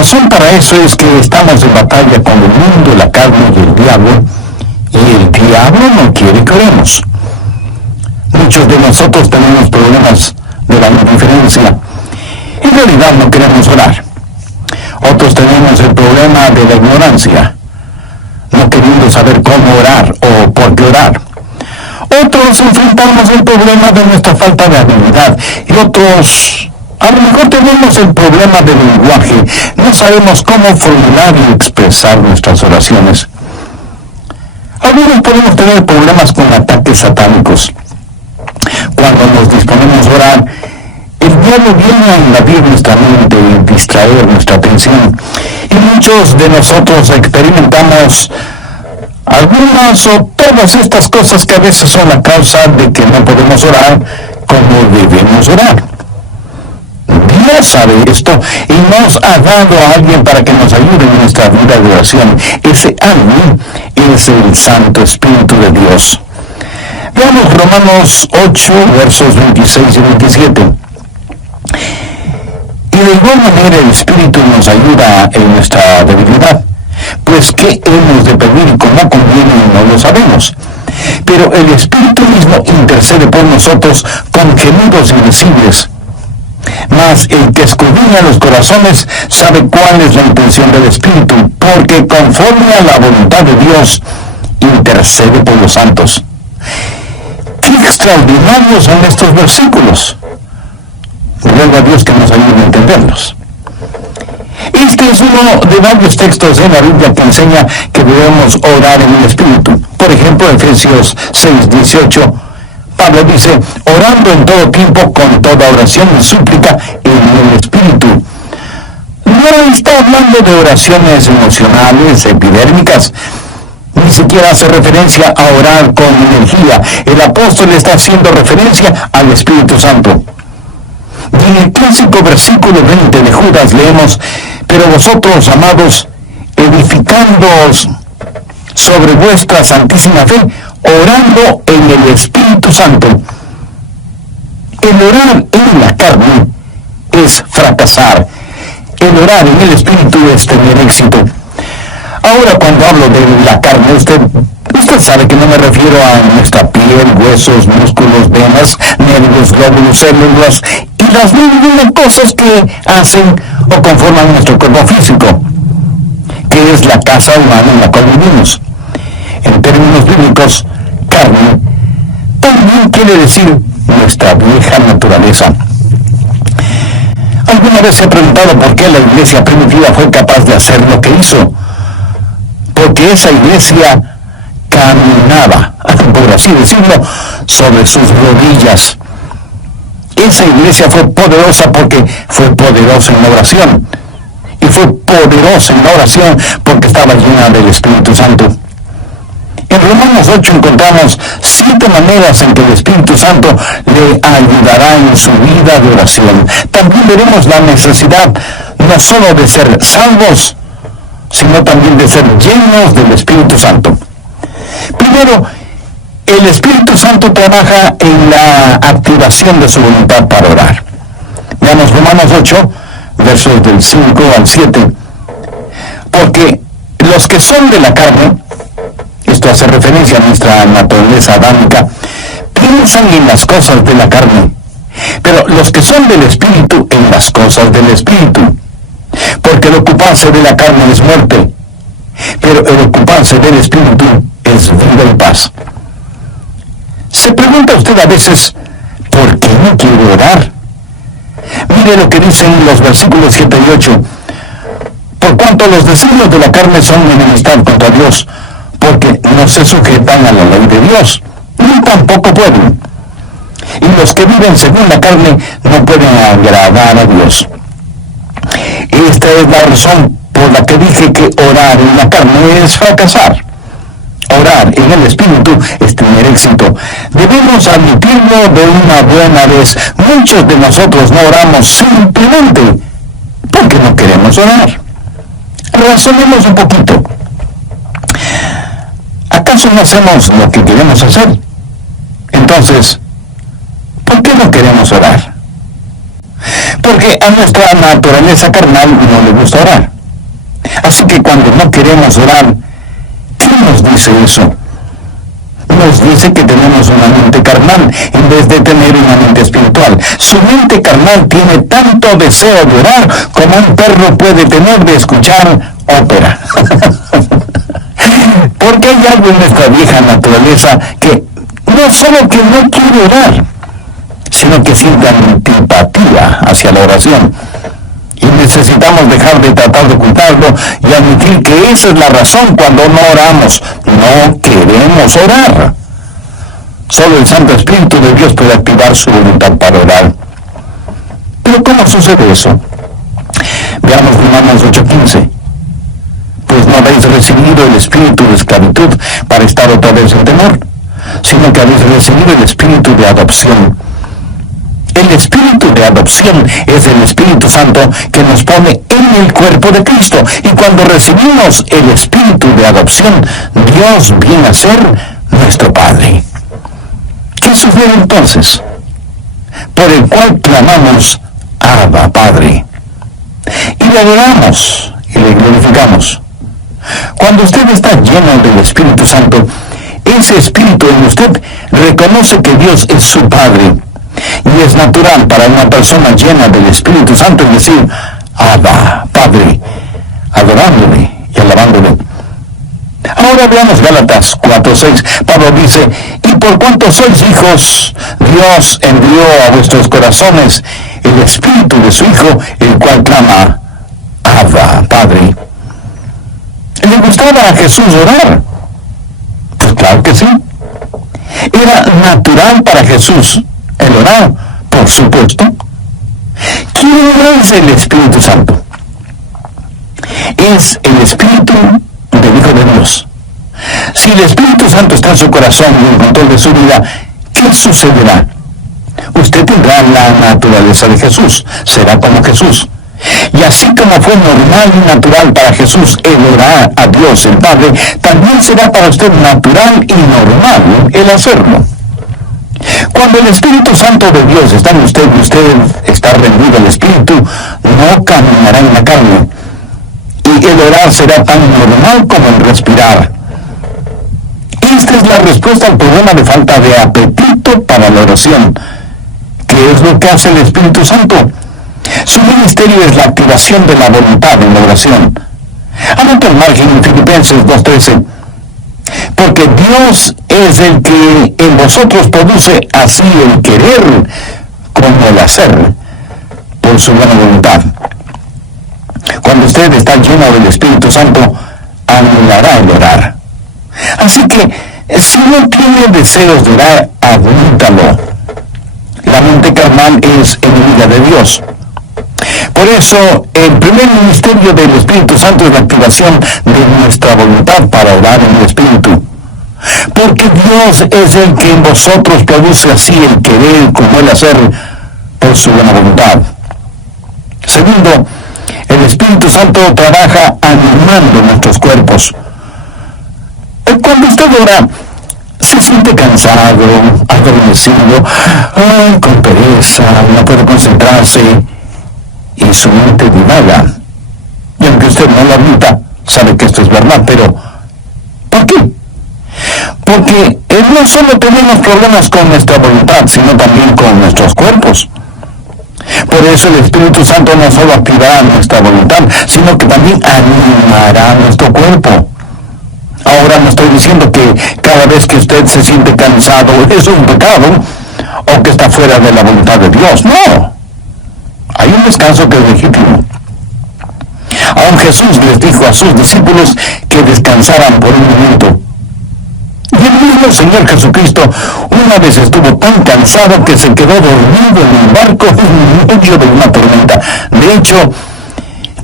razón para eso es que estamos en batalla con el mundo, la carne y el diablo no quiere que oremos. Muchos de nosotros tenemos problemas de la indiferencia. En realidad no queremos orar. Otros tenemos el problema de la ignorancia, no queriendo saber cómo orar o por qué orar. Otros enfrentamos el problema de nuestra falta de habilidad y otros a lo mejor tenemos el problema del lenguaje. No sabemos cómo formular y expresar nuestras oraciones. Algunos podemos tener problemas con ataques satánicos. Cuando nos disponemos a orar, el diablo viene a invadir nuestra mente y distraer nuestra atención. Y muchos de nosotros experimentamos algunas o todas estas cosas que a veces son la causa de que no podemos orar como debemos orar. Dios sabe esto y nos ha dado a alguien para que nos ayude en nuestra vida de oración. Ese alguien es el Santo Espíritu de Dios. Veamos Romanos 8, versos 26 y 27. Y de igual manera el Espíritu nos ayuda en nuestra debilidad, pues qué hemos de pedir y cómo conviene no lo sabemos. Pero el Espíritu mismo intercede por nosotros con gemidos indecibles. Mas el que escudriña los corazones sabe cuál es la intención del Espíritu, porque conforme a la voluntad de Dios intercede por los santos. ¡Qué extraordinarios son estos versículos! Ruego a Dios que nos ayude a entenderlos. Este es uno de varios textos en la Biblia que enseña que debemos orar en el Espíritu. Por ejemplo, Efesios 6:18, Pablo dice, orando en todo tiempo con toda oración y súplica en el Espíritu. No está hablando de oraciones emocionales, epidérmicas. Ni siquiera hace referencia a orar con energía. El apóstol está haciendo referencia al Espíritu Santo. Y en el clásico versículo 20 de Judas leemos, pero vosotros, amados, edificándoos sobre vuestra santísima fe, orando en el Espíritu Santo. El orar en la carne es fracasar. El orar en el Espíritu es tener éxito. Ahora, cuando hablo de la carne, usted sabe que no me refiero a nuestra piel, huesos, músculos, venas, nervios, glóbulos, células y las mil cosas que hacen o conforman nuestro cuerpo físico, que es la casa humana en la cual vivimos. En términos bíblicos, carne también quiere decir nuestra vieja naturaleza. ¿Alguna vez se ha preguntado por qué la iglesia primitiva fue capaz de hacer lo que hizo? Porque esa iglesia caminaba, por así decirlo, sobre sus rodillas. Esa iglesia fue poderosa porque fue poderosa en la oración. Y fue poderosa en la oración porque estaba llena del Espíritu Santo. En Romanos 8 encontramos 7 maneras en que el Espíritu Santo le ayudará en su vida de oración. También veremos la necesidad no solo de ser salvos, sino también de ser llenos del Espíritu Santo. Primero, el Espíritu Santo trabaja en la activación de su voluntad para orar. Veamos Romanos 8, versos del 5 al 7. Porque los que son de la carne, esto hace referencia a nuestra naturaleza adámica, piensan en las cosas de la carne, pero los que son del Espíritu en las cosas del Espíritu. Porque el ocuparse de la carne es muerte, pero el ocuparse del Espíritu es vida y paz. Se pregunta usted a veces, ¿por qué no quiero orar? Mire lo que dicen los versículos 7 y 8. Por cuanto los designios de la carne son enemistad contra Dios, porque no se sujetan a la ley de Dios, ni tampoco pueden. Y los que viven según la carne no pueden agradar a Dios. Esta es la razón por la que dije que orar en la carne es fracasar. Orar en el Espíritu es tener éxito. Debemos admitirlo de una buena vez. Muchos de nosotros no oramos simplemente porque no queremos orar. Razonemos un poquito. ¿Acaso no hacemos lo que queremos hacer? Entonces, ¿por qué no queremos orar? Porque a nuestra naturaleza carnal no le gusta orar. Así que cuando no queremos orar, ¿quién nos dice eso? Nos dice que tenemos una mente carnal en vez de tener una mente espiritual. Su mente carnal tiene tanto deseo de orar como un perro puede tener de escuchar ópera. Porque hay algo en nuestra vieja naturaleza que no solo que no quiere orar, sino que siente antipatía hacia la oración. Y necesitamos dejar de tratar de ocultarlo y admitir que esa es la razón cuando no oramos. No queremos orar. Solo el Santo Espíritu de Dios puede activar su voluntad para orar. Pero ¿cómo sucede eso? Veamos Romanos 8:15. Pues no habéis recibido el espíritu de esclavitud para estar otra vez en temor, sino que habéis recibido el espíritu de adopción. El espíritu de adopción es el Espíritu Santo que nos pone en el cuerpo de Cristo. Y cuando recibimos el espíritu de adopción, Dios viene a ser nuestro Padre. ¿Qué sucede entonces? Por el cual clamamos, Abba, Padre. Y le adoramos y le glorificamos. Cuando usted está lleno del Espíritu Santo, ese Espíritu en usted reconoce que Dios es su Padre. Y es natural para una persona llena del Espíritu Santo decir, Abba, Padre, adorándole y alabándole. Ahora veamos Gálatas 4:6. Pablo dice, y por cuanto sois hijos, Dios envió a vuestros corazones el Espíritu de su Hijo, el cual clama, Abba, Padre. ¿Le gustaba a Jesús orar? Pues claro que sí. Era natural para Jesús el orar, por supuesto. ¿Quién es el Espíritu Santo? Es el Espíritu del Hijo de Dios. Si el Espíritu Santo está en su corazón y en control de su vida, ¿qué sucederá? Usted tendrá la naturaleza de Jesús, será como Jesús. Y así como fue normal y natural para Jesús el orar a Dios el Padre, también será para usted natural y normal el hacerlo. Cuando el Espíritu Santo de Dios está en usted y usted está rendido al Espíritu, no caminará en la carne. Y el orar será tan normal como el respirar. Esta es la respuesta al problema de falta de apetito para la oración. ¿Qué es lo que hace el Espíritu Santo? Su ministerio es la activación de la voluntad en la oración. Anota el margen en Filipenses 2:13. Porque Dios es el que en vosotros produce así el querer como el hacer, por su buena voluntad. Cuando usted está lleno del Espíritu Santo, anulará el orar. Así que, si no tiene deseos de orar, admítalo. La mente carnal es enemiga de Dios. Por eso, el primer ministerio del Espíritu Santo es la activación de nuestra voluntad para orar en el Espíritu. Porque Dios es el que en vosotros produce así el querer como el hacer por su buena voluntad. Segundo, el Espíritu Santo trabaja animando nuestros cuerpos. Cuando usted ora, se siente cansado, adormecido, con pereza, no puede concentrarse y su mente divaga. Y aunque usted no lo admita, sabe que esto es verdad, pero ¿por qué? Porque no solo tenemos problemas con nuestra voluntad, sino también con nuestros cuerpos. Por eso el Espíritu Santo no solo activará nuestra voluntad, sino que también animará nuestro cuerpo. Ahora no estoy diciendo que cada vez que usted se siente cansado es un pecado o que está fuera de la voluntad de Dios. No. Hay un descanso que es legítimo. Aún Jesús les dijo a sus discípulos que descansaran por un momento. Y el mismo Señor Jesucristo una vez estuvo tan cansado que se quedó dormido en un barco en medio de una tormenta. De hecho,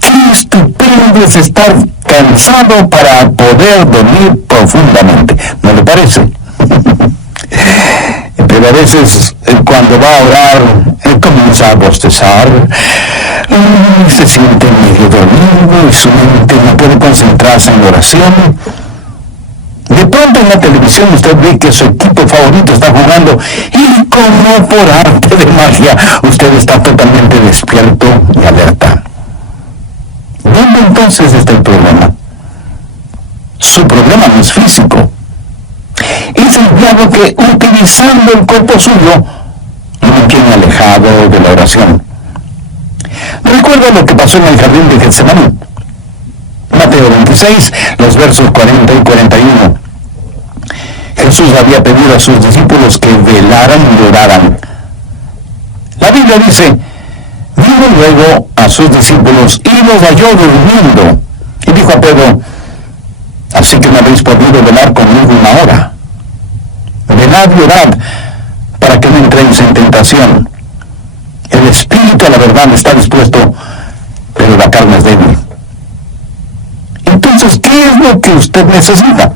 qué estupendo es estar cansado para poder dormir profundamente. ¿No le parece? Pero a veces cuando va a orar comienza a bostezar, se siente medio dormido y su mente no puede concentrarse en la oración. De pronto pronto en la televisión usted ve que su equipo favorito está jugando y como por arte de magia usted está totalmente despierto y alerta. ¿Dónde entonces está el problema? Su problema no es físico. Es el diablo que, utilizando el cuerpo suyo, lo mantiene alejado de la oración. Recuerda lo que pasó en el jardín de Getsemaní. Mateo 26, los versos 40 y 41. Jesús había pedido a sus discípulos que velaran y oraran. La Biblia dice: vino luego a sus discípulos y los halló durmiendo. Y dijo a Pedro: así que no habéis podido velar conmigo una hora. Velad y orad, para que no entréis en tentación. El espíritu a la verdad está dispuesto, pero la carne es débil. Entonces, ¿qué es lo que usted necesita?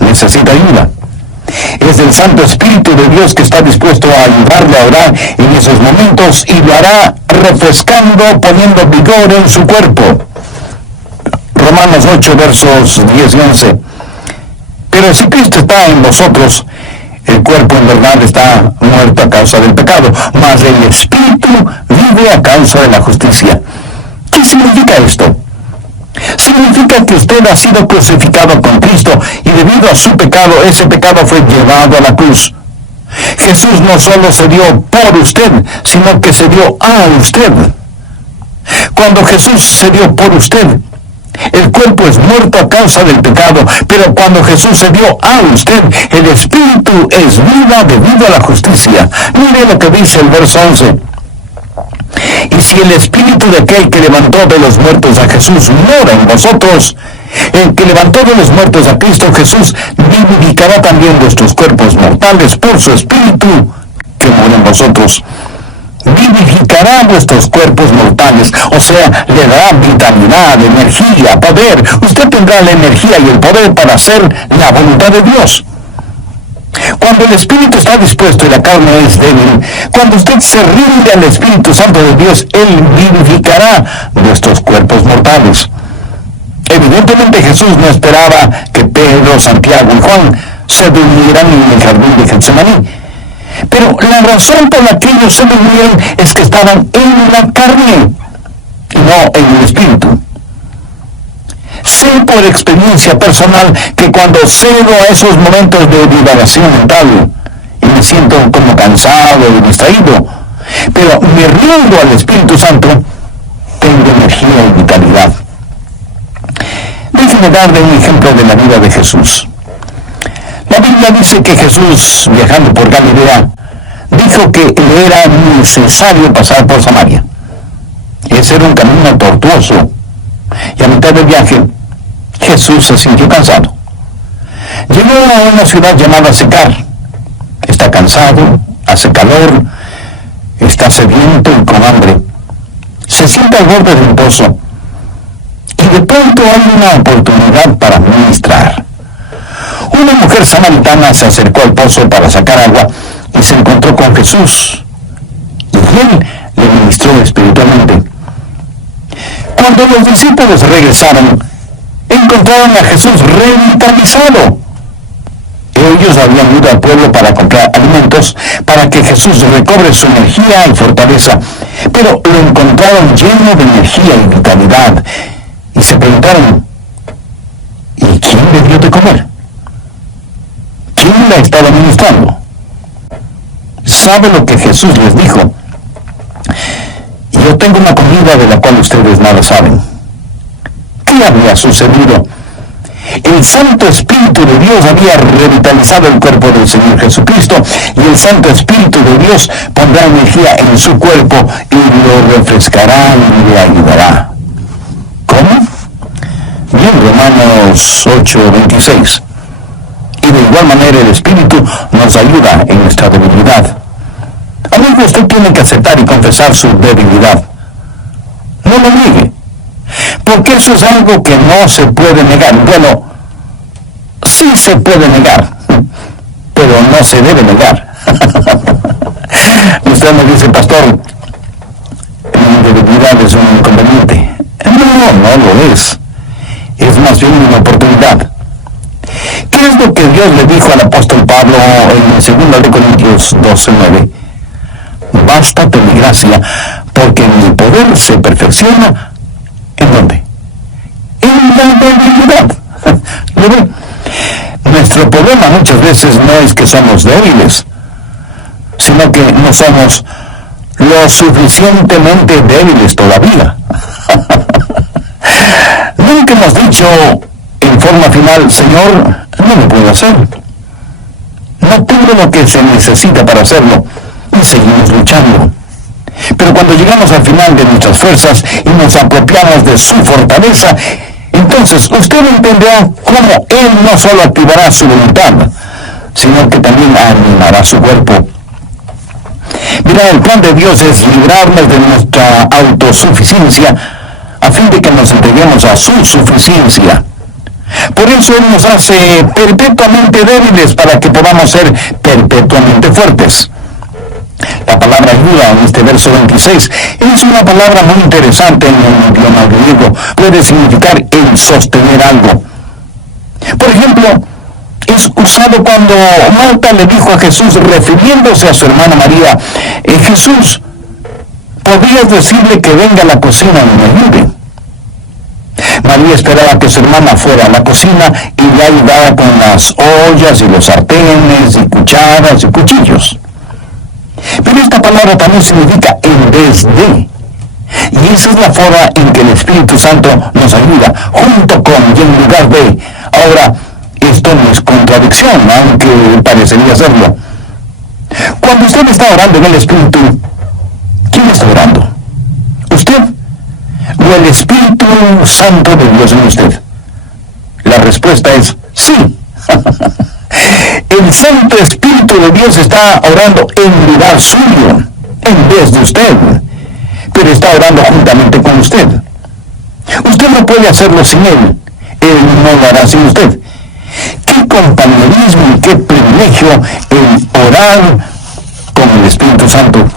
Necesita ayuda. Es el Santo Espíritu de Dios que está dispuesto a ayudarle a orar en esos momentos y lo hará refrescando, poniendo vigor en su cuerpo. Romanos 8, versos 10 y 11. Pero si Cristo está en vosotros, el cuerpo en verdad está muerto a causa del pecado, mas el Espíritu vive a causa de la justicia. ¿Qué significa esto? Significa que usted ha sido crucificado con Cristo y debido a su pecado, ese pecado fue llevado a la cruz. Jesús no solo se dio por usted, sino que se dio a usted. Cuando Jesús se dio por usted, el cuerpo es muerto a causa del pecado, pero cuando Jesús se dio a usted, el Espíritu es vida debido a la justicia. Mire lo que dice el verso 11. Y si el Espíritu de aquel que levantó de los muertos a Jesús mora en vosotros, el que levantó de los muertos a Cristo Jesús vivificará también vuestros cuerpos mortales por su Espíritu que mora en vosotros. Vivificará vuestros cuerpos mortales, o sea, le dará vitalidad, energía, poder. Usted tendrá la energía y el poder para hacer la voluntad de Dios. Cuando el Espíritu está dispuesto y la carne es débil, cuando usted se rinde al Espíritu Santo de Dios, Él vivificará vuestros cuerpos mortales. Evidentemente Jesús no esperaba que Pedro, Santiago y Juan se durmieran en el jardín de Getsemaní. Pero la razón por la que ellos se durmieron es que estaban en la carne y no en el Espíritu. Sé por experiencia personal que cuando cedo a esos momentos de divagación mental y me siento como cansado y distraído, pero me rindo al Espíritu Santo, tengo energía y vitalidad. Déjenme darle un ejemplo de la vida de Jesús. La Biblia dice que Jesús, viajando por Galilea, dijo que le era necesario pasar por Samaria. Ese era un camino tortuoso, y a mitad del viaje, Jesús se sintió cansado. Llegó a una ciudad llamada Sicar. Está cansado, hace calor, está sediento y con hambre. Se sienta al borde de un pozo, y de pronto hay una oportunidad para ministrar. Una mujer samaritana se acercó al pozo para sacar agua y se encontró con Jesús, y él le ministró espiritualmente. Cuando los discípulos regresaron, encontraron a Jesús revitalizado. Ellos habían ido al pueblo para comprar alimentos para que Jesús recobre su energía y fortaleza, pero lo encontraron lleno de energía y vitalidad, y se preguntaron: ¿y quién le dio de comer? ¿Quién la estaba ministrando? ¿Sabe lo que Jesús les dijo? Yo tengo una comida de la cual ustedes nada saben. ¿Qué había sucedido? El Santo Espíritu de Dios había revitalizado el cuerpo del Señor Jesucristo, y el Santo Espíritu de Dios pondrá energía en su cuerpo y lo refrescará y le ayudará. ¿Cómo? Bien, Romanos 8:26. Y de igual manera el Espíritu nos ayuda en nuestra debilidad. Amigo, usted tiene que aceptar y confesar su debilidad. No lo niegue, porque eso es algo que no se puede negar. Bueno, sí se puede negar, pero no se debe negar. Usted me dice: pastor, mi debilidad es un inconveniente. No lo es. Es más bien una oportunidad. ¿Qué es lo que Dios le dijo al apóstol Pablo en 2 Corintios 12:9? Bástate mi gracia, porque mi poder se perfecciona, ¿en dónde? En la debilidad. ¿Lo ve? Nuestro problema muchas veces no es que somos débiles, sino que no somos lo suficientemente débiles todavía. Nunca hemos dicho en forma final, Señor, no lo puedo hacer. No tengo lo que se necesita para hacerlo, y seguimos luchando. Pero cuando llegamos al final de nuestras fuerzas y nos apropiamos de su fortaleza, entonces usted entenderá cómo Él no solo activará su voluntad, sino que también animará su cuerpo. Mira, el plan de Dios es librarnos de nuestra autosuficiencia a fin de que nos entreguemos a su suficiencia. Por eso Él nos hace perpetuamente débiles para que podamos ser perpetuamente fuertes. La palabra ayuda en este verso 26 es una palabra muy interesante en el idioma griego. Puede significar el sostener algo. Por ejemplo, es usado cuando Marta le dijo a Jesús, refiriéndose a su hermana María, Jesús, ¿podrías decirle que venga a la cocina y me ayude? María esperaba que su hermana fuera a la cocina y le ayudara con las ollas y los sartenes y cucharas y cuchillos. Pero esta palabra también significa en vez de. Y esa es la forma en que el Espíritu Santo nos ayuda, junto con y en lugar de. Ahora, esto no es contradicción, aunque parecería serlo. Cuando usted está orando en el Espíritu, ¿quién está orando? ¿Usted? ¿O el Espíritu Santo de Dios en usted? La respuesta es sí. El Santo Espíritu de Dios está orando en lugar suyo, en vez de usted, pero está orando juntamente con usted. Usted no puede hacerlo sin Él no lo hará sin usted. Qué compañerismo y qué privilegio el orar con el Espíritu Santo.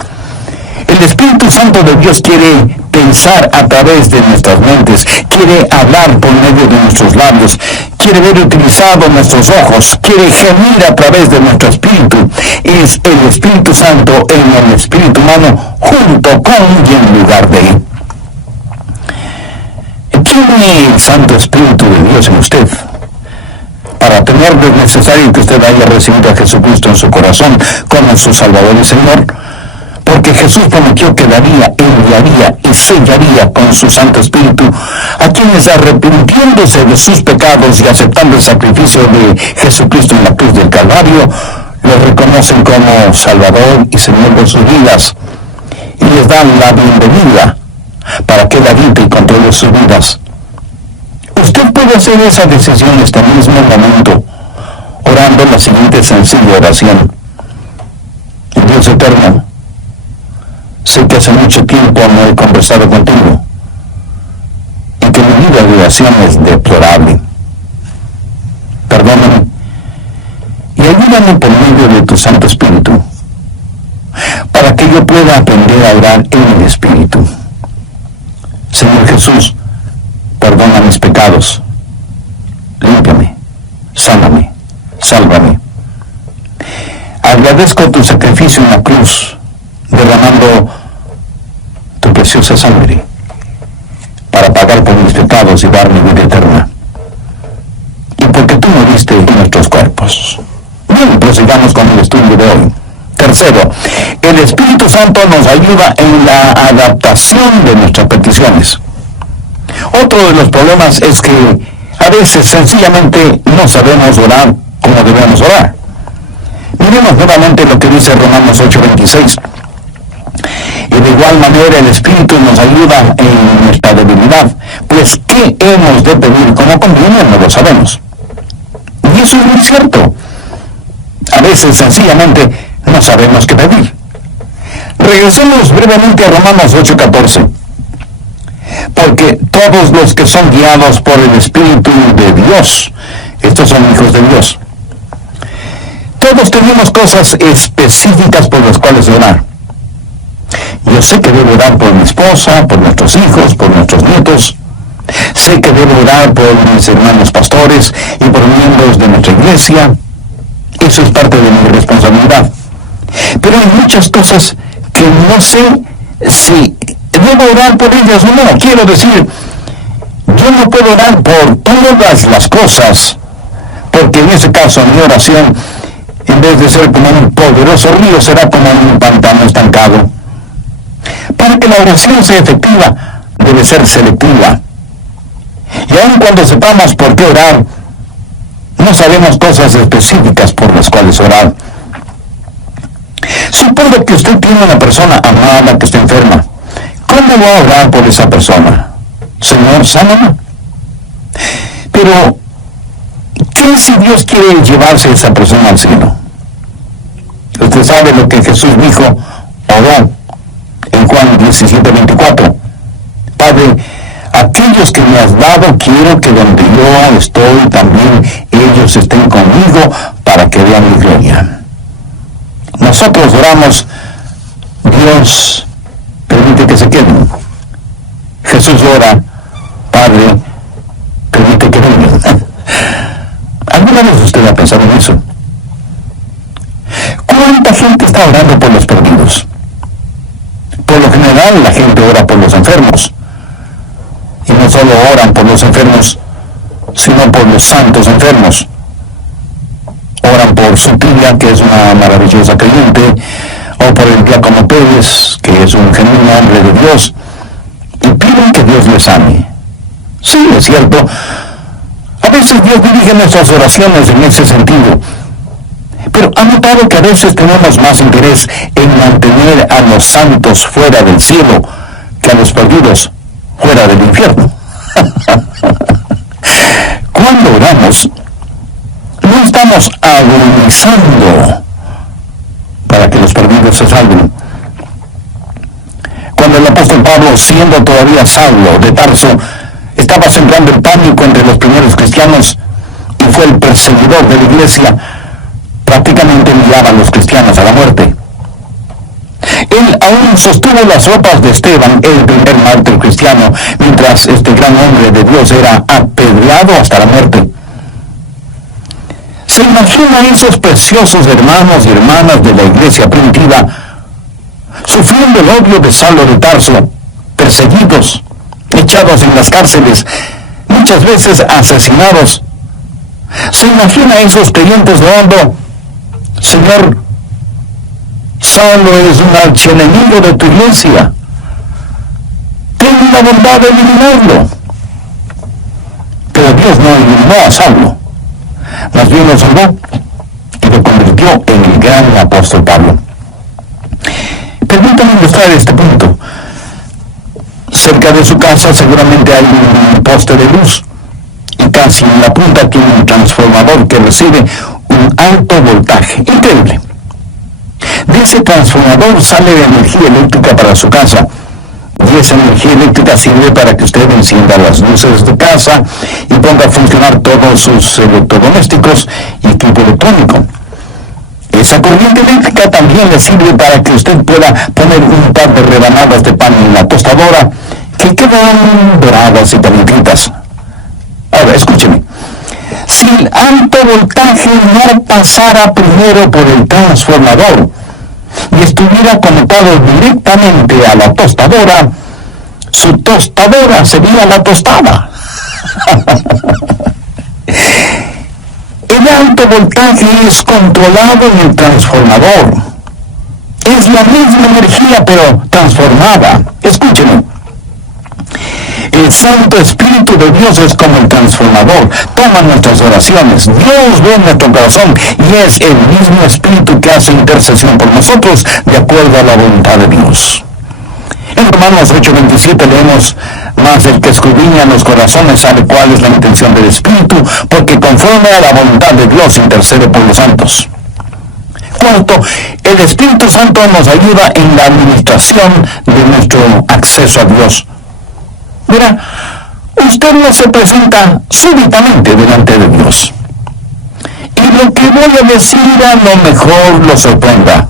El Espíritu Santo de Dios quiere pensar a través de nuestras mentes, quiere hablar por medio de nuestros labios, quiere ver utilizados nuestros ojos, quiere gemir a través de nuestro espíritu. Es el Espíritu Santo en el espíritu humano, junto con y en lugar de. ¿Tiene el Santo Espíritu de Dios en usted? Para tenerlo es necesario que usted haya recibido a Jesucristo en su corazón como su Salvador y Señor, porque Jesús prometió que daría, enviaría y sellaría con su Santo Espíritu a quienes, arrepintiéndose de sus pecados y aceptando el sacrificio de Jesucristo en la cruz del Calvario, lo reconocen como Salvador y Señor de sus vidas y les dan la bienvenida para que Él habite y controle sus vidas. Usted puede hacer esa decisión en este mismo momento, orando la siguiente sencilla oración. Dios eterno, sé que hace mucho tiempo no he conversado contigo y que mi vida de oración es deplorable. Perdóname y ayúdame por medio de tu Santo Espíritu para que yo pueda aprender a orar en el Espíritu. Señor Jesús, perdona mis pecados, límpiame, sáname, sálvame. Agradezco tu sacrificio en la cruz, derramando tu preciosa sangre para pagar por mis pecados y darme vida eterna. Y porque tú moriste en nuestros cuerpos. Bien, prosigamos con el estudio de hoy. Tercero, el Espíritu Santo nos ayuda en la adaptación de nuestras peticiones. Otro de los problemas es que a veces sencillamente no sabemos orar como debemos orar. Miremos nuevamente lo que dice Romanos 8:26. Y de igual manera el Espíritu nos ayuda en nuestra debilidad, pues ¿qué hemos de pedir como conviene? No lo sabemos. Y eso es muy cierto. A veces sencillamente no sabemos qué pedir. Regresemos brevemente a Romanos 8:14. Porque todos los que son guiados por el Espíritu de Dios, estos son hijos de Dios. Todos tenemos cosas específicas por las cuales orar. Yo sé que debo orar por mi esposa, por nuestros hijos, por nuestros nietos. Sé que debo orar por mis hermanos pastores y por miembros de nuestra iglesia. Eso es parte de mi responsabilidad. Pero hay muchas cosas que no sé si debo orar por ellas o no. Quiero decir, yo no puedo orar por todas las cosas, porque en ese caso mi oración, en vez de ser como un poderoso río, será como un pantano estancado. Para que la oración sea efectiva, debe ser selectiva. Y aun cuando sepamos por qué orar, no sabemos cosas específicas por las cuales orar. Supongo que usted tiene una persona amada que está enferma. ¿Cómo va a orar por esa persona? Señor, sánala. Pero, ¿qué si Dios quiere llevarse a esa persona al cielo? Usted sabe lo que Jesús dijo, oró en Juan 17:24. Padre, aquellos que me has dado, quiero que donde yo estoy también ellos estén conmigo para que vean mi gloria. Nosotros oramos, Dios permite que se queden. Jesús ora, Padre, permite que vengan. ¿Alguna vez usted ha pensado en eso? ¿Cuánta gente está orando por los perdidos? Por lo general la gente ora por los enfermos. Y no solo oran por los enfermos, sino por los santos enfermos. Oran por su tía, que es una maravillosa creyente, o por el diácono Pérez, que es un genuino hombre de Dios, y piden que Dios les sane. Sí, es cierto. A veces Dios dirige nuestras oraciones en ese sentido. Pero ¿ha notado que a veces tenemos más interés en mantener a los santos fuera del cielo que a los perdidos fuera del infierno? Cuando oramos, no estamos agonizando para que los perdidos se salven. Cuando el apóstol Pablo, siendo todavía Saulo de Tarso, estaba sembrando el pánico entre los primeros cristianos y fue el perseguidor de la iglesia, prácticamente enviaba a los cristianos a la muerte. Él aún sostuvo las ropas de Esteban, el primer mártir cristiano, mientras este gran hombre de Dios era apedreado hasta la muerte. ¿Se imagina esos preciosos hermanos y hermanas de la iglesia primitiva sufriendo el odio de Saulo de Tarso, perseguidos, echados en las cárceles, muchas veces asesinados? ¿Se imagina esos creyentes orando: Señor, Saulo es un archienemigo de tu iglesia, ten la bondad de eliminarlo? Pero Dios no eliminó a Saulo, más bien lo salvó y lo convirtió en el gran apóstol Pablo. Permítanme ilustrar este punto. Cerca de su casa seguramente hay un poste de luz, y casi en la punta tiene un transformador que recibe un alto voltaje. Increíble. De ese transformador sale energía eléctrica para su casa, y esa energía eléctrica sirve para que usted encienda las luces de casa y ponga a funcionar todos sus electrodomésticos y equipo electrónico. Esa corriente eléctrica también le sirve para que usted pueda poner un par de rebanadas de pan en la tostadora que quedan doradas y calientitas. Ahora, escúcheme. Si el alto voltaje no pasara primero por el transformador y estuviera conectado directamente a la tostadora, su tostadora sería la tostada. El alto voltaje es controlado en el transformador. Es la misma energía, pero transformada. Escúchenme. El Santo Espíritu de Dios es como el transformador. Toma nuestras oraciones. Dios ve nuestro corazón y es el mismo Espíritu que hace intercesión por nosotros de acuerdo a la voluntad de Dios. En Romanos 8:27 leemos: mas el que escudriña los corazones sabe cuál es la intención del Espíritu, porque conforme a la voluntad de Dios intercede por los santos. Cuarto, el Espíritu Santo nos ayuda en la administración de nuestro acceso a Dios. Mira, usted no se presenta súbitamente delante de Dios, y lo que voy a decir a lo mejor lo sorprenda.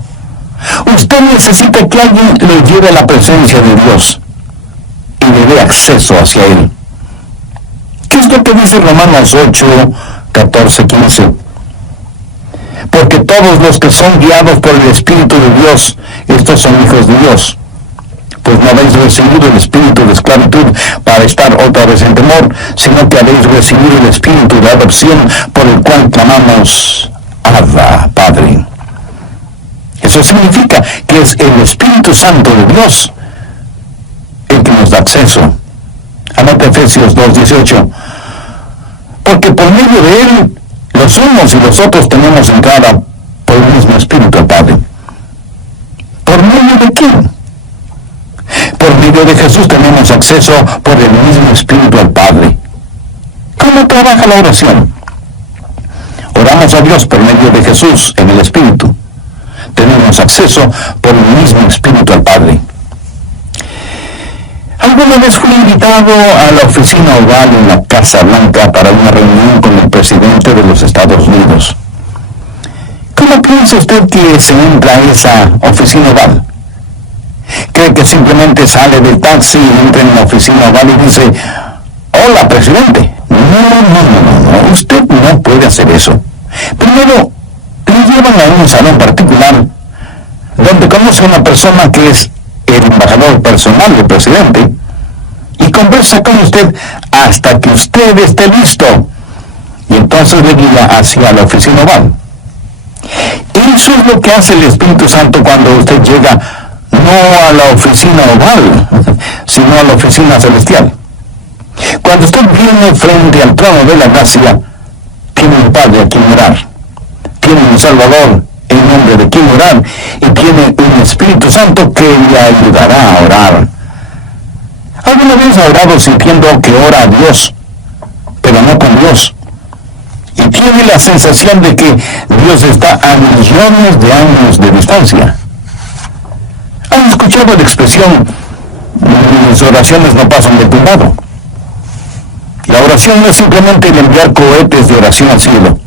Usted necesita que alguien lo lleve a la presencia de Dios y le dé acceso hacia Él. lo que dice Romanos 8, 14, 15. Porque todos los que son guiados por el Espíritu de Dios, estos son hijos de Dios. Pues no habéis recibido el espíritu de esclavitud para estar otra vez en temor, sino que habéis recibido el espíritu de adopción por el cual clamamos, Abba, Padre. Eso significa que es el Espíritu Santo de Dios el que nos da acceso. Anota Efesios 2:18. Porque por medio de él, los unos y los otros tenemos entrada por el mismo Espíritu al Padre. ¿Por medio de quién? Por medio de Jesús tenemos acceso por el mismo Espíritu al Padre. ¿Cómo trabaja la oración? Oramos a Dios por medio de Jesús en el Espíritu. Tenemos acceso por el mismo Espíritu al Padre. Alguna vez fui invitado a la oficina oval en la Casa Blanca para una reunión con el presidente de los Estados Unidos. ¿Cómo piensa usted que se entra a esa oficina oval? ¿Cree que simplemente sale del taxi y entra en la oficina oval y dice, hola, presidente? No, usted no puede hacer eso. Primero, le llevan a un salón particular donde conoce a una persona que es el embajador personal del presidente y conversa con usted hasta que usted esté listo y entonces le guía hacia la oficina oval. Eso es lo que hace el Espíritu Santo cuando usted llega no a la oficina oval, sino a la oficina celestial. Cuando usted viene frente al trono de la gracia, tiene un Padre a quien orar, tiene un Salvador en nombre de quien orar, y tiene un Espíritu Santo que le ayudará a orar. ¿Alguna vez ha orado sintiendo que ora a Dios, pero no con Dios? Y tiene la sensación de que Dios está a millones de años de distancia. ¿Han escuchado la expresión, mis oraciones no pasan de tu lado? La oración no es simplemente el enviar cohetes de oración al cielo.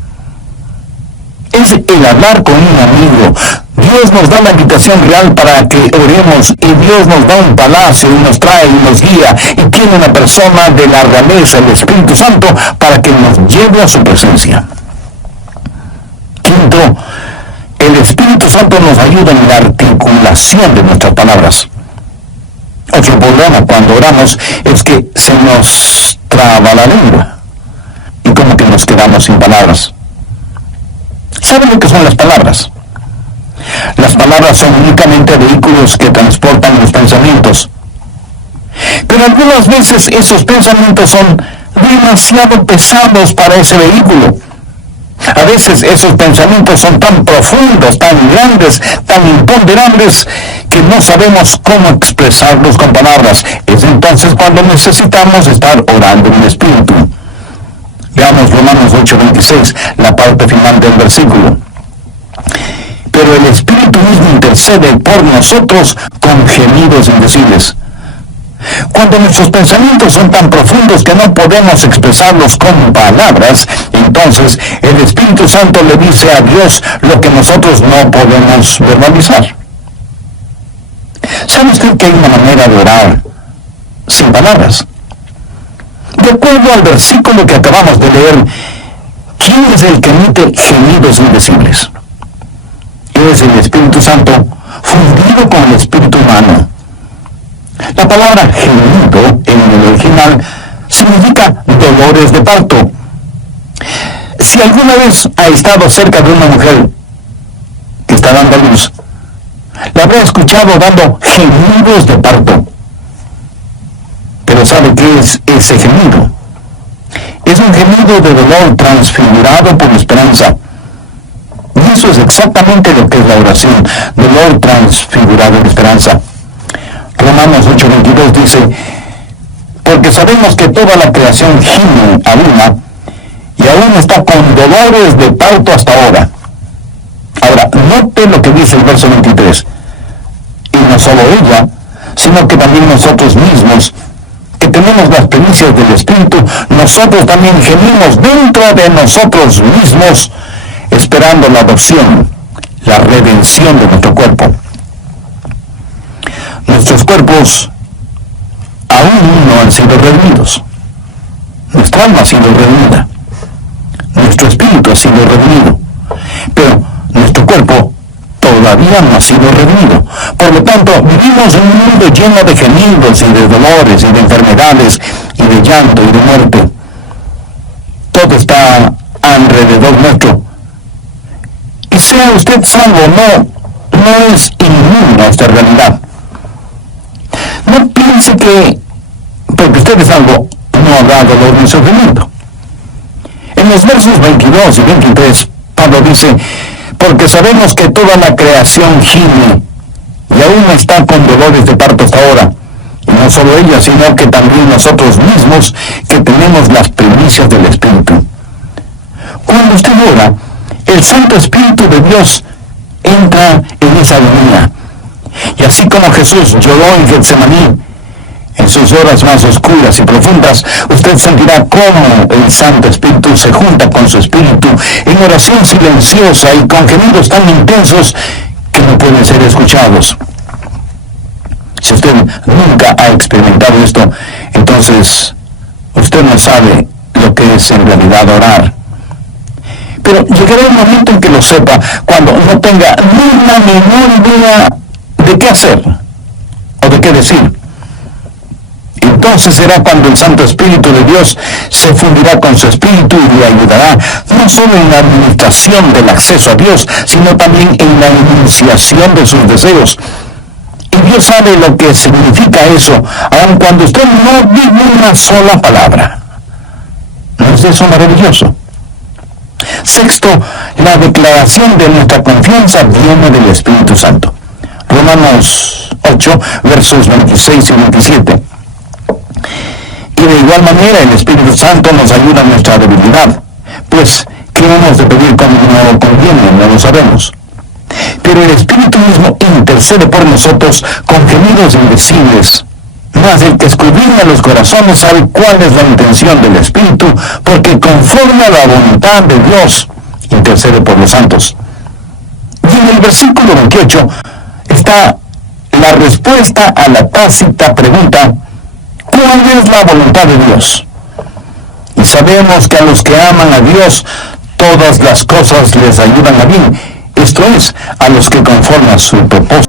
Es el hablar con un amigo. Dios nos da la invitación real para que oremos, y Dios nos da un palacio y nos trae y nos guía, y tiene una persona de la realeza, el Espíritu Santo, para que nos lleve a su presencia. Quinto, el Espíritu Santo nos ayuda en la articulación de nuestras palabras. Otro problema cuando oramos es que se nos traba la lengua y como que nos quedamos sin palabras. ¿Saben lo que son las palabras? Las palabras son únicamente vehículos que transportan los pensamientos. Pero algunas veces esos pensamientos son demasiado pesados para ese vehículo. A veces esos pensamientos son tan profundos, tan grandes, tan imponderables, que no sabemos cómo expresarlos con palabras. Es entonces cuando necesitamos estar orando en el Espíritu. Veamos Romanos 8:26, la parte final del versículo. Pero el Espíritu mismo intercede por nosotros con gemidos indecibles. Cuando nuestros pensamientos son tan profundos que no podemos expresarlos con palabras, entonces el Espíritu Santo le dice a Dios lo que nosotros no podemos verbalizar. ¿Sabe usted que hay una manera de orar sin palabras? De acuerdo al versículo que acabamos de leer, ¿quién es el que emite gemidos indecibles? Es el Espíritu Santo fundido con el espíritu humano. La palabra gemido en el original significa dolores de parto. Si alguna vez ha estado cerca de una mujer que está dando a luz, la habrá escuchado dando gemidos de parto. Pero ¿sabe qué es ese gemido? Es un gemido de dolor transfigurado por la esperanza. Y eso es exactamente lo que es la oración, dolor transfigurado en esperanza. Romanos 8:22 dice, porque sabemos que toda la creación gime a una, y aún está con dolores de parto hasta ahora. Ahora, note lo que dice el verso 23. Y no solo ella, sino que también nosotros mismos, que tenemos las primicias del Espíritu, nosotros también gemimos dentro de nosotros mismos, esperando la adopción, la redención de nuestro cuerpo. Nuestros cuerpos aún no han sido redimidos. Nuestra alma ha sido redimida. Nuestro espíritu ha sido redimido. Pero nuestro cuerpo todavía no ha sido redimido. Por lo tanto, vivimos en un mundo lleno de gemidos y de dolores y de enfermedades y de llanto y de muerte. Todo está alrededor nuestro. Y sea usted salvo o no es inmune a esta realidad. No piense que porque usted es salvo no habrá dolor ni sufrimiento. En los versos 22 y 23, Pablo dice: porque sabemos que toda la creación gime y aún está con dolores de parto hasta ahora. Y no solo ella, sino que también nosotros mismos, que tenemos las primicias del Espíritu. Cuando usted ora, el Santo Espíritu de Dios entra en esa agonía. Y así como Jesús lloró en Getsemaní, en sus horas más oscuras y profundas, usted sentirá cómo el Santo Espíritu se junta con su Espíritu en oración silenciosa y con gemidos tan intensos que no pueden ser escuchados. Si usted nunca ha experimentado esto, entonces usted no sabe lo que es en realidad orar. Pero llegará un momento en que lo sepa, cuando no tenga ni la menor idea de qué hacer o de qué decir. Entonces será cuando el Santo Espíritu de Dios se fundirá con su Espíritu y le ayudará, no solo en la administración del acceso a Dios, sino también en la enunciación de sus deseos. Y Dios sabe lo que significa eso, aun cuando usted no diga una sola palabra. ¿No es eso maravilloso? Sexto, la declaración de nuestra confianza viene del Espíritu Santo. Romanos 8, versos 26 y 27. Y de igual manera el Espíritu Santo nos ayuda en nuestra debilidad, pues ¿qué hemos de pedir cuando no conviene? No lo sabemos. Pero el Espíritu mismo intercede por nosotros con gemidos indecibles. Mas el que escudriña los corazones sabe cuál es la intención del Espíritu, porque conforme a la voluntad de Dios intercede por los santos. Y en el versículo 28 está la respuesta a la tácita pregunta: ¿cuál es la voluntad de Dios? Y sabemos que a los que aman a Dios, todas las cosas les ayudan a bien. Esto es, a los que conforme a su propósito.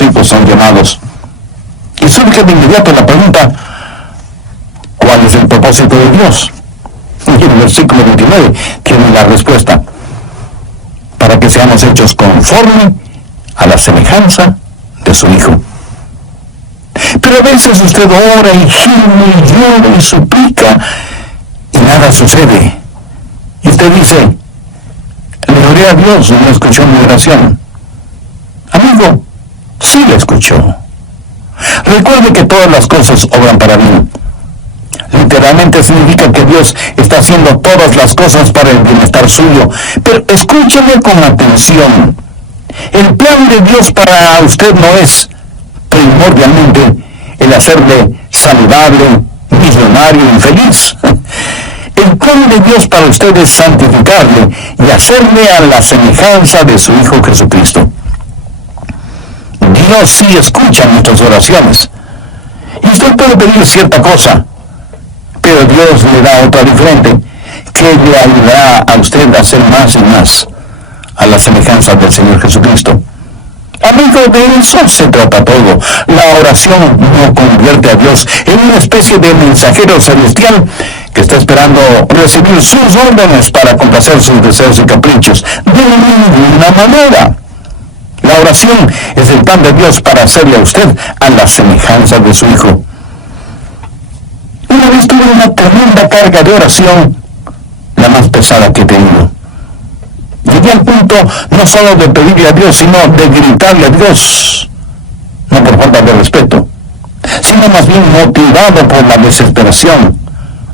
Hijos son llamados. Y surge de inmediato la pregunta: ¿cuál es el propósito de Dios? Y el versículo 29 tiene la respuesta: para que seamos hechos conforme a la semejanza de su Hijo. Pero a veces usted ora y gime y llora y suplica y nada sucede. Y usted dice: le oré a Dios y no escuchó mi oración. Amigo, sí le escuchó. Recuerde que todas las cosas obran para bien. Literalmente significa que Dios está haciendo todas las cosas para el bienestar suyo. Pero escúcheme con atención. El plan de Dios para usted no es primordialmente el hacerle saludable, millonario y feliz. El plan de Dios para usted es santificarle y hacerle a la semejanza de su Hijo Jesucristo. Dios sí escucha nuestras oraciones. Y usted puede pedir cierta cosa, pero Dios le da otra diferente, que le ayudará a usted a hacer más y más a la semejanza del Señor Jesucristo. Amigo, de eso se trata todo. La oración no convierte a Dios en una especie de mensajero celestial que está esperando recibir sus órdenes para complacer sus deseos y caprichos. De ninguna manera. La oración es el plan de Dios para hacerle a usted a la semejanza de su Hijo. Una vez tuve una tremenda carga de oración, la más pesada que he tenido. Llegué al punto no solo de pedirle a Dios, sino de gritarle a Dios, no por falta de respeto, sino más bien motivado por la desesperación,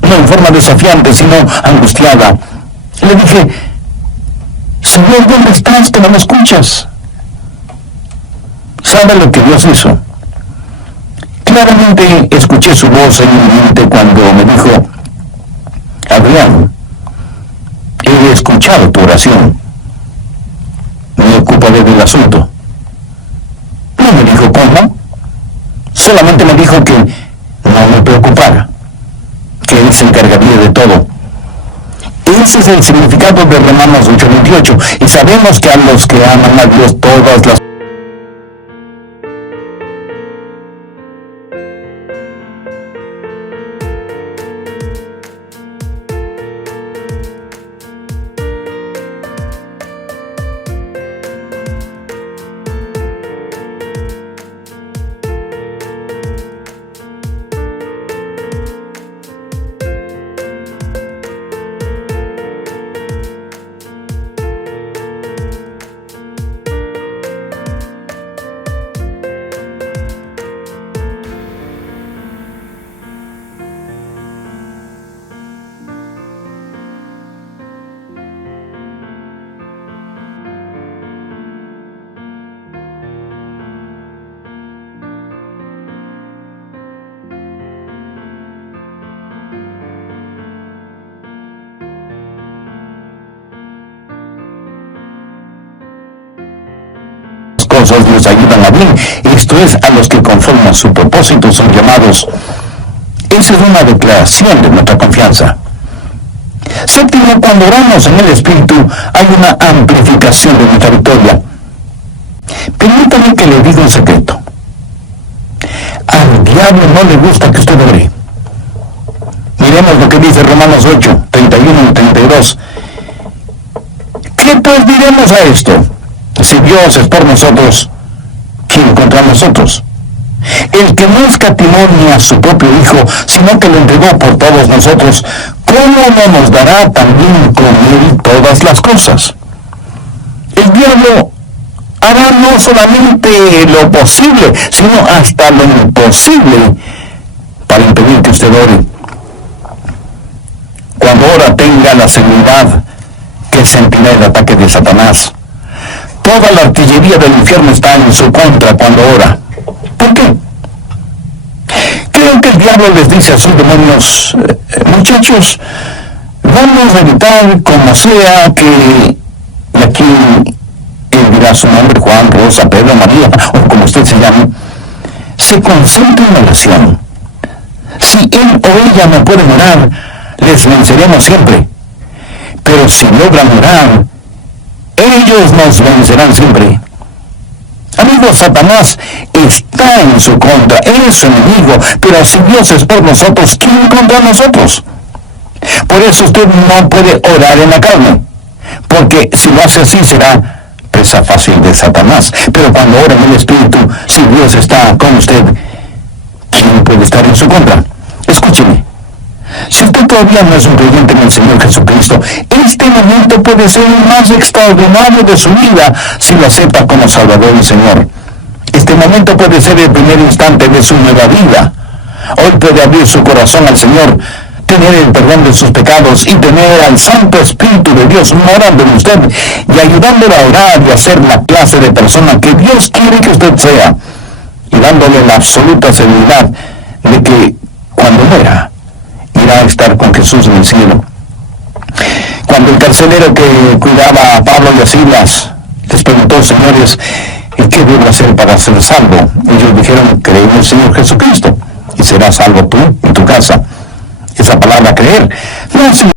no en forma desafiante, sino angustiada. Le dije: Señor, ¿dónde estás que no me escuchas? ¿Sabe lo que Dios hizo? Claramente escuché su voz en mi mente cuando me dijo: Adrián, he escuchado tu oración. Me ocuparé del asunto. No me dijo cómo, solamente me dijo que no me preocupara, que Él se encargaría de todo. Ese es el significado de Romanos 8:28, y sabemos que a los que aman a Dios todas las cosas les ayudan a bien, esto es, a los que conforme a su propósito son llamados. Esa es una declaración de nuestra confianza. Séptimo, cuando oramos en el Espíritu, hay una amplificación de nuestra victoria. Permítame que le diga un secreto. Al diablo no le gusta que usted ore. Miremos lo que dice Romanos 8, 31 y 32. ¿Qué pues diremos a esto? Si Dios es por nosotros, ¿quién contra nosotros? El que no escatimó ni a su propio Hijo, sino que lo entregó por todos nosotros, ¿cómo no nos dará también con Él todas las cosas? El diablo hará no solamente lo posible, sino hasta lo imposible para impedir que usted ore. Cuando ora, tenga la seguridad que sentirá el ataque de Satanás. Toda la artillería del infierno está en su contra cuando ora. ¿Por qué? Creo que el diablo les dice a sus demonios: muchachos, vamos a evitar como sea que, y aquí él dirá su nombre, Juan, Rosa, Pedro, María, o como usted se llame, se concentre en la oración. Si él o ella no pueden orar, les venceremos siempre. Pero si logran orar, ellos nos vencerán siempre. Amigos, Satanás está en su contra, es su enemigo, pero si Dios es por nosotros, ¿quién contra nosotros? Por eso usted no puede orar en la carne, porque si lo hace así será presa fácil de Satanás. Pero cuando ora en el Espíritu, si Dios está con usted, ¿quién puede estar en su contra? Escúcheme. Si usted todavía no es un creyente en el Señor Jesucristo, este momento puede ser el más extraordinario de su vida si lo acepta como Salvador y Señor. Este momento puede ser el primer instante de su nueva vida. Hoy puede abrir su corazón al Señor, tener el perdón de sus pecados y tener al Santo Espíritu de Dios morando en usted y ayudándole a orar y a ser la clase de persona que Dios quiere que usted sea, y dándole la absoluta seguridad de que cuando muera, irá a estar con Jesús en el cielo. Cuando el carcelero que cuidaba a Pablo y a Silas les preguntó: señores, ¿qué debo hacer para ser salvo? Ellos dijeron: cree en el Señor Jesucristo y serás salvo tú y tu casa. Esa palabra creer no